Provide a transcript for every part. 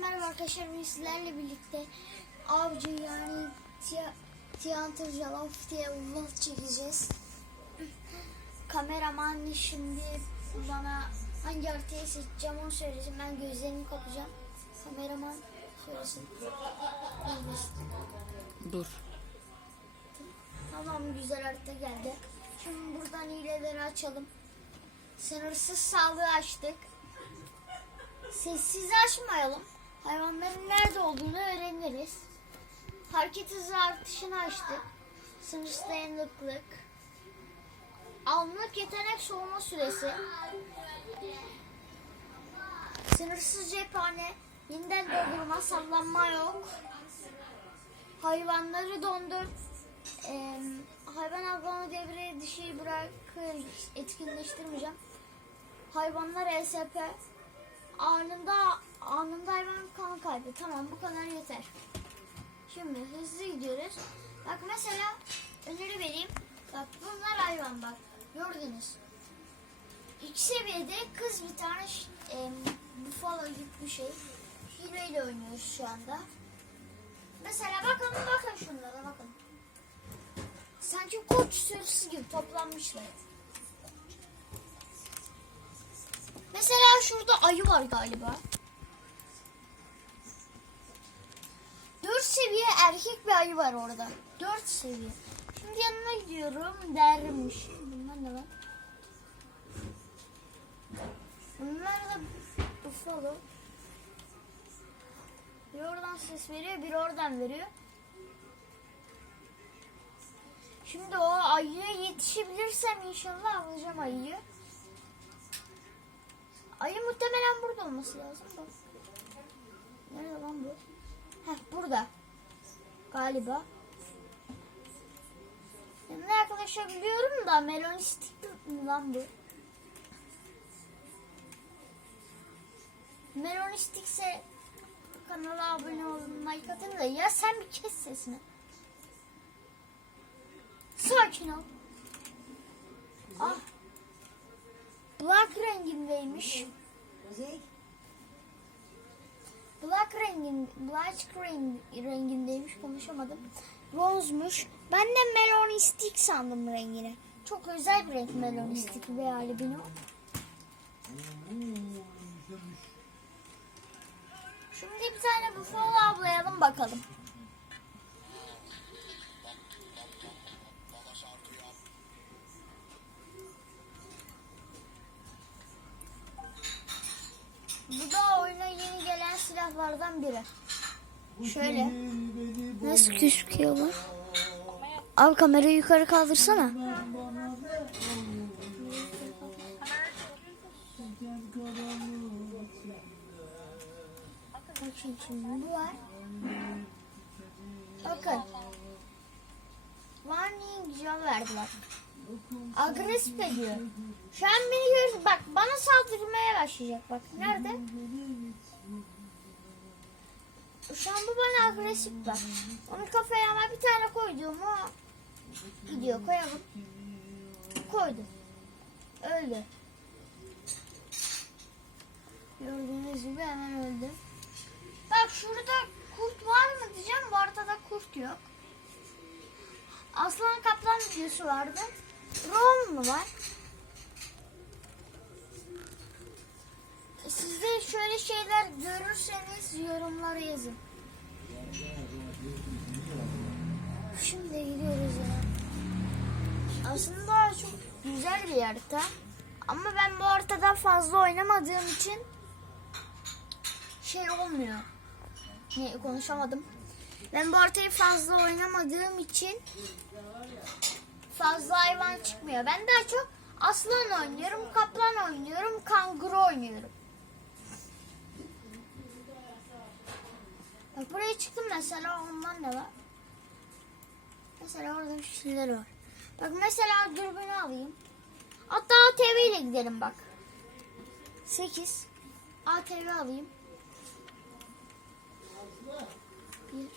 merhaba arkadaşlar. Sizlerle birlikte avcı yani tiya, tiyatro jalaf diye vlog çekeceğiz. Kameraman şimdi bana hangi haritayı seçeceğim onu söylesin. Ben gözlerimi kapayacağım. Kameraman söylesin. Dur. Tamam güzel harita geldi. Şimdi buradan hileleri açalım. Sınırsız sağlığı açtık. Sessiz açmayalım. Hayvanların nerede olduğunu öğreniriz. Hareket hızı artışını açtık. Sınırsız dayanıklılık. Anlık yetenek soğuma süresi. Sınırsız cephane. Yeniden doldurma, sallanma yok. Hayvanları dondur. Ee, hayvan avlama devre dişi bırakır etkinleştirmeyeceğim. Hayvanlar ESP anında anında hayvan kan kaybı. Tamam bu kadar yeter. Şimdi hızlı gidiyoruz. Bak mesela öneri vereyim. Bak bunlar hayvan bak. Gördünüz. İlk seviyede kız bir tane e, buffalo gibi bir şey. Hileyle oynuyoruz şu anda. Mesela bakın bakın şunlara bakın. Sanki koç sürüsü gibi toplanmışlar. Mesela şurada ayı var galiba. Dört seviye erkek bir ayı var orada. Dört seviye. Şimdi yanına gidiyorum dermiş. Bunlar ne lan? Bunlar da buffalo. Bir oradan ses veriyor, bir oradan veriyor. Şimdi o ayıya yetişebilirsem inşallah alacağım ayıyı. Ayı muhtemelen burada olması lazım. Nerede lan bu? Heh burada. Galiba. Yanına yaklaşabiliyorum da melonistik mi lan bu? Melonistikse kanala abone olun, like atın da ya sen bir kes sesini. Sakin ol. Ah. Black rengindeymiş. Black rengin, black reng, rengindeymiş konuşamadım. Bronzmuş. Ben de melonistik sandım rengini. Çok özel bir renk melonistik ve albino. Şimdi bir tane buffalo avlayalım bakalım. Bu da silahlardan biri. Şöyle. Nasıl gözüküyorlar? Abi kamerayı yukarı kaldırsana. Bakın şimdi bu var. Bakın. Warning cevap verdiler. Agresif ediyor. Şu an beni görüyor. Bak bana saldırmaya başlayacak. Bak nerede? Şu bu bana agresif bak. Onu kafaya ama bir tane koyduğumu gidiyor. Koyalım. Koydu. Öldü. Gördüğünüz gibi hemen öldü. Bak şurada kurt var mı diyeceğim. Bu arada kurt yok. Aslan kaplan videosu vardı. Rom mu var? Siz de şöyle şeyler görürseniz yorumlara yazın. Şimdi gidiyoruz ya. Aslında çok güzel bir harita. Ama ben bu haritada fazla oynamadığım için şey olmuyor. Ne konuşamadım. Ben bu haritayı fazla oynamadığım için fazla hayvan çıkmıyor. Ben daha çok aslan oynuyorum, kaplan oynuyorum, kanguru oynuyorum. Bak buraya çıktım mesela ondan ne var? Mesela orada bir şeyler var. Bak mesela dürbünü alayım. Hatta ATV ile gidelim bak. 8 ATV alayım. Bir.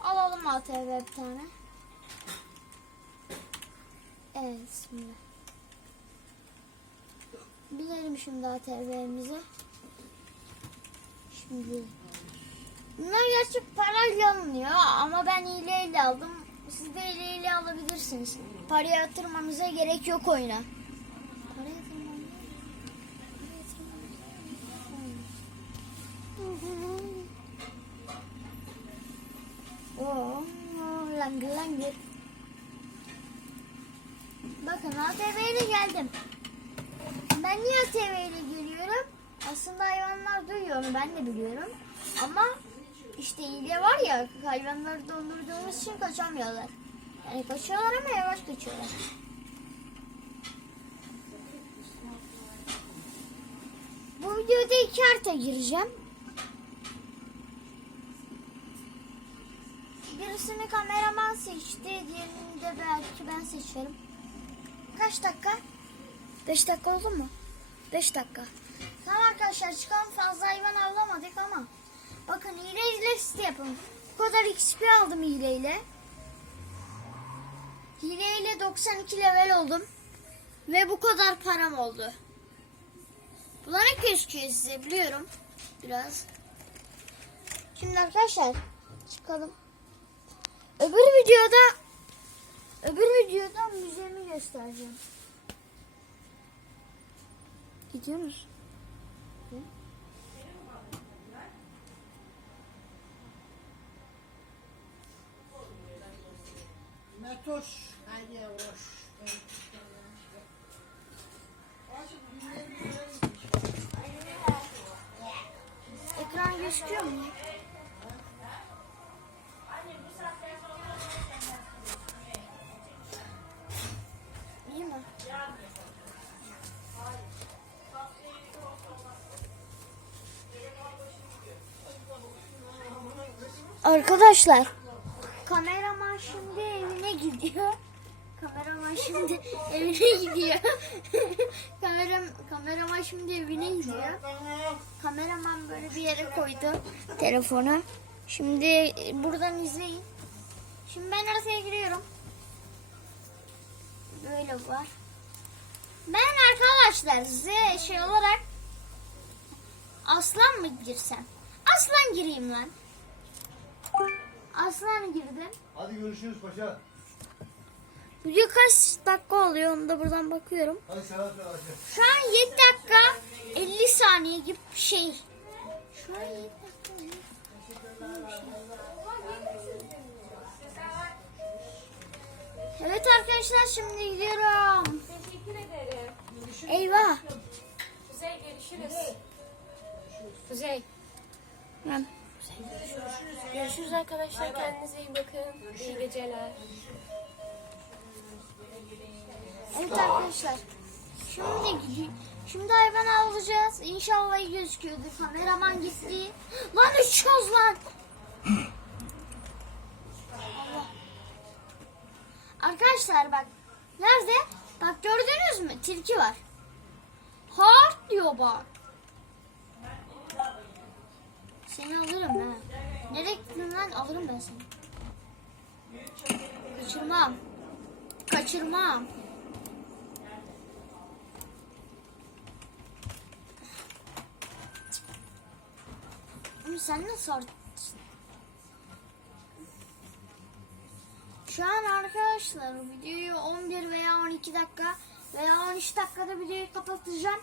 Alalım ATV bir tane. Evet bismillah. Binelim şimdi ATV'mize. Şimdi. Bunlar gerçi parayla alınıyor ama ben hileyle aldım. Siz de hileyle alabilirsiniz. Para yatırmanıza gerek yok oyuna. Para Oo, langır langır. Bakın ATV ile geldim. Ben niye ATV ile? Aslında hayvanlar duyuyor ben de biliyorum. Ama işte hile var ya hayvanları dondurduğumuz için kaçamıyorlar. Yani kaçıyorlar ama yavaş kaçıyorlar. Bu videoda iki harita gireceğim. Birisini kameraman seçti, diğerini de belki ben seçerim. Kaç dakika? 5 dakika oldu mu? 5 dakika. Tamam arkadaşlar çıkalım fazla hayvan avlamadık ama. Bakın hileyle site yapalım. Bu kadar XP aldım hileyle. Hileyle 92 level oldum. Ve bu kadar param oldu. Bulanık gözüküyor size biliyorum. Biraz. Şimdi arkadaşlar çıkalım. Öbür videoda öbür videoda müzemi göstereceğim. Gidiyoruz. Metoş. Arkadaşlar kameraman şimdi evine gidiyor. Kameraman şimdi evine gidiyor. Kameram, kameraman şimdi evine gidiyor. Kameraman böyle bir yere koydu telefonu. Şimdi buradan izleyin. Şimdi ben arasaya giriyorum. Böyle var. Ben arkadaşlar size şey olarak aslan mı girsem? Aslan gireyim lan. Aslan girdim. Hadi görüşürüz paşa. Video kaç dakika oluyor onu da buradan bakıyorum. Hadi selam söyle Ayşe. Şu an 7 dakika 50 saniye gibi bir şey. Şu an 7 dakika 50 Evet arkadaşlar şimdi gidiyorum. Teşekkür ederim. Eyvah. Kuzey görüşürüz. Kuzey. Ben- Görüşürüz arkadaşlar. Kendinize iyi bakın. İyi geceler. Evet arkadaşlar. Şimdi gidiyor. Şimdi hayvan alacağız. İnşallah iyi gözüküyordu. Kameraman gitti. Lan uçuyoruz lan. Allah. Arkadaşlar bak. Nerede? Bak gördünüz mü? Tilki var. Hard diyor bak. Seni alırım ha. Nereye gittin lan? Alırım ben seni. Kaçırmam. Kaçırmam. Ama sen nasıl art- Şu an arkadaşlar videoyu 11 veya 12 dakika veya 13 dakikada videoyu kapatacağım.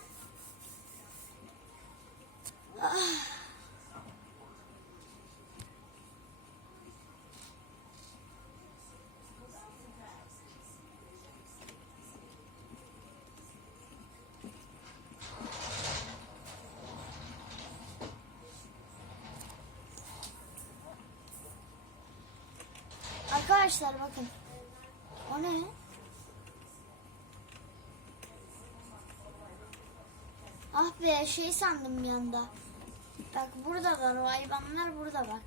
Arkadaşlar bakın. O ne? Ah be şey sandım bir anda. Bak burada var o hayvanlar burada bak.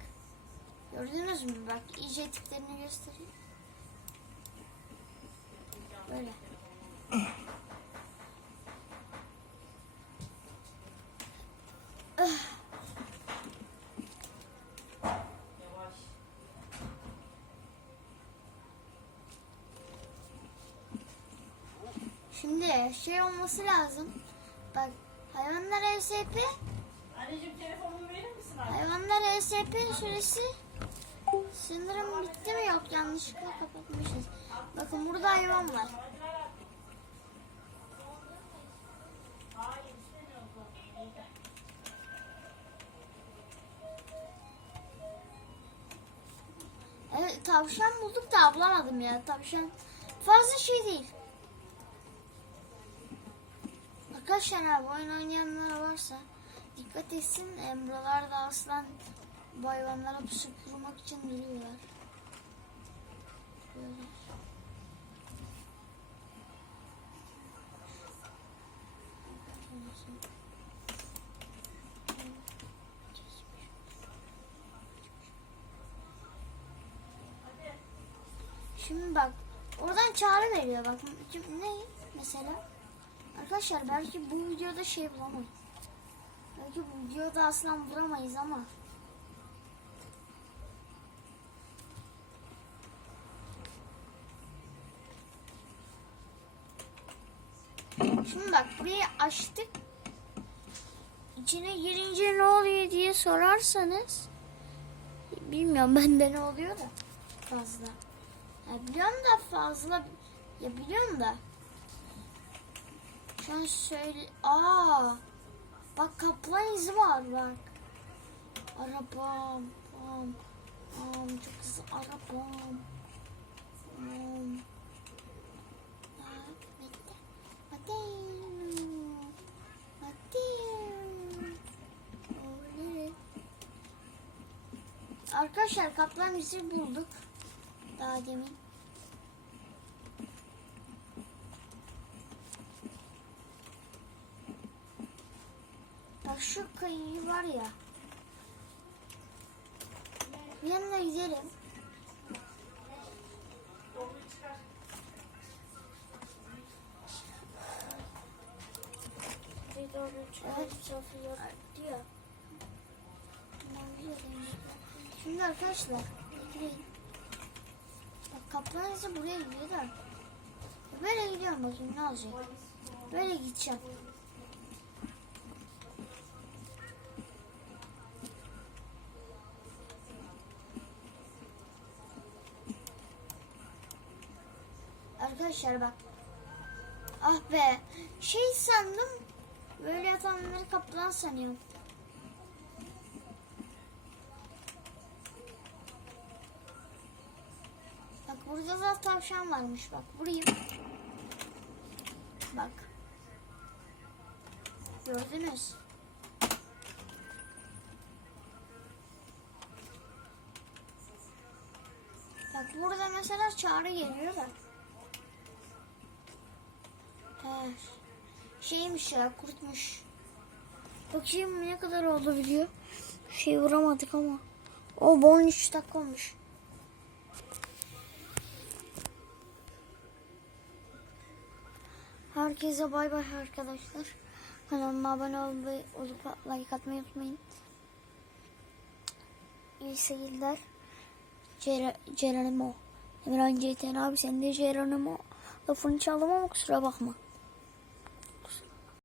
Gördünüz mü? Bak iyice tiplerini göstereyim. Böyle. Şimdi şey olması lazım. Bak hayvanlar ESP Anneciğim telefonumu verir misin abi? hayvanlar ESP süresi sanırım bitti mi yok yanlışlıkla kapatmışız. Bakın burada hayvan var. Evet tavşan bulduk da ablamadım ya tavşan. Fazla şey değil. Arkadaşlar abi oyun oynayanlar varsa dikkat etsin. E, buralarda aslan bu hayvanlara pusu kurmak için duruyorlar. Böyle. Şimdi bak oradan çağrı veriyor bak. Şimdi ne mesela? Arkadaşlar belki bu videoda şey bulamayız. Belki bu videoda aslan bulamayız ama. Şimdi bak burayı açtık. İçine girince ne oluyor diye sorarsanız bilmiyorum bende ne oluyor da fazla. Ya biliyorum da fazla ya biliyorum da şu an söyle aa bak kaplan izi var bak. Arabam am, am, çok hızlı. Arabam am. Arkadaşlar kaplan izi bulduk. Daha demin. Bak şu kayıyı var ya. Yanına gidelim. Evet. Şimdi arkadaşlar bekleyin. Bak kaplan izi buraya gidiyor da. Böyle gidiyorum bakayım ne olacak. Böyle gideceğim. Arkadaşlar bak. Ah be. Şey sandım. Böyle yatanları kaplan sanıyorum. Bak burada da tavşan varmış bak. Burayı. Bak. Gördünüz. Bak burada mesela çağrı geliyor bak. Şeymiş ya kurtmuş. Bakayım ne kadar oldu video. Şey vuramadık ama. O 13 dakika olmuş. Herkese bay bay arkadaşlar. Kanalıma abone olmayı, olup like atmayı unutmayın. İyi seyirler. Cer Geronimo. Emirhan Ceyten abi sen de Geronimo. Lafını çaldım ama kusura bakma.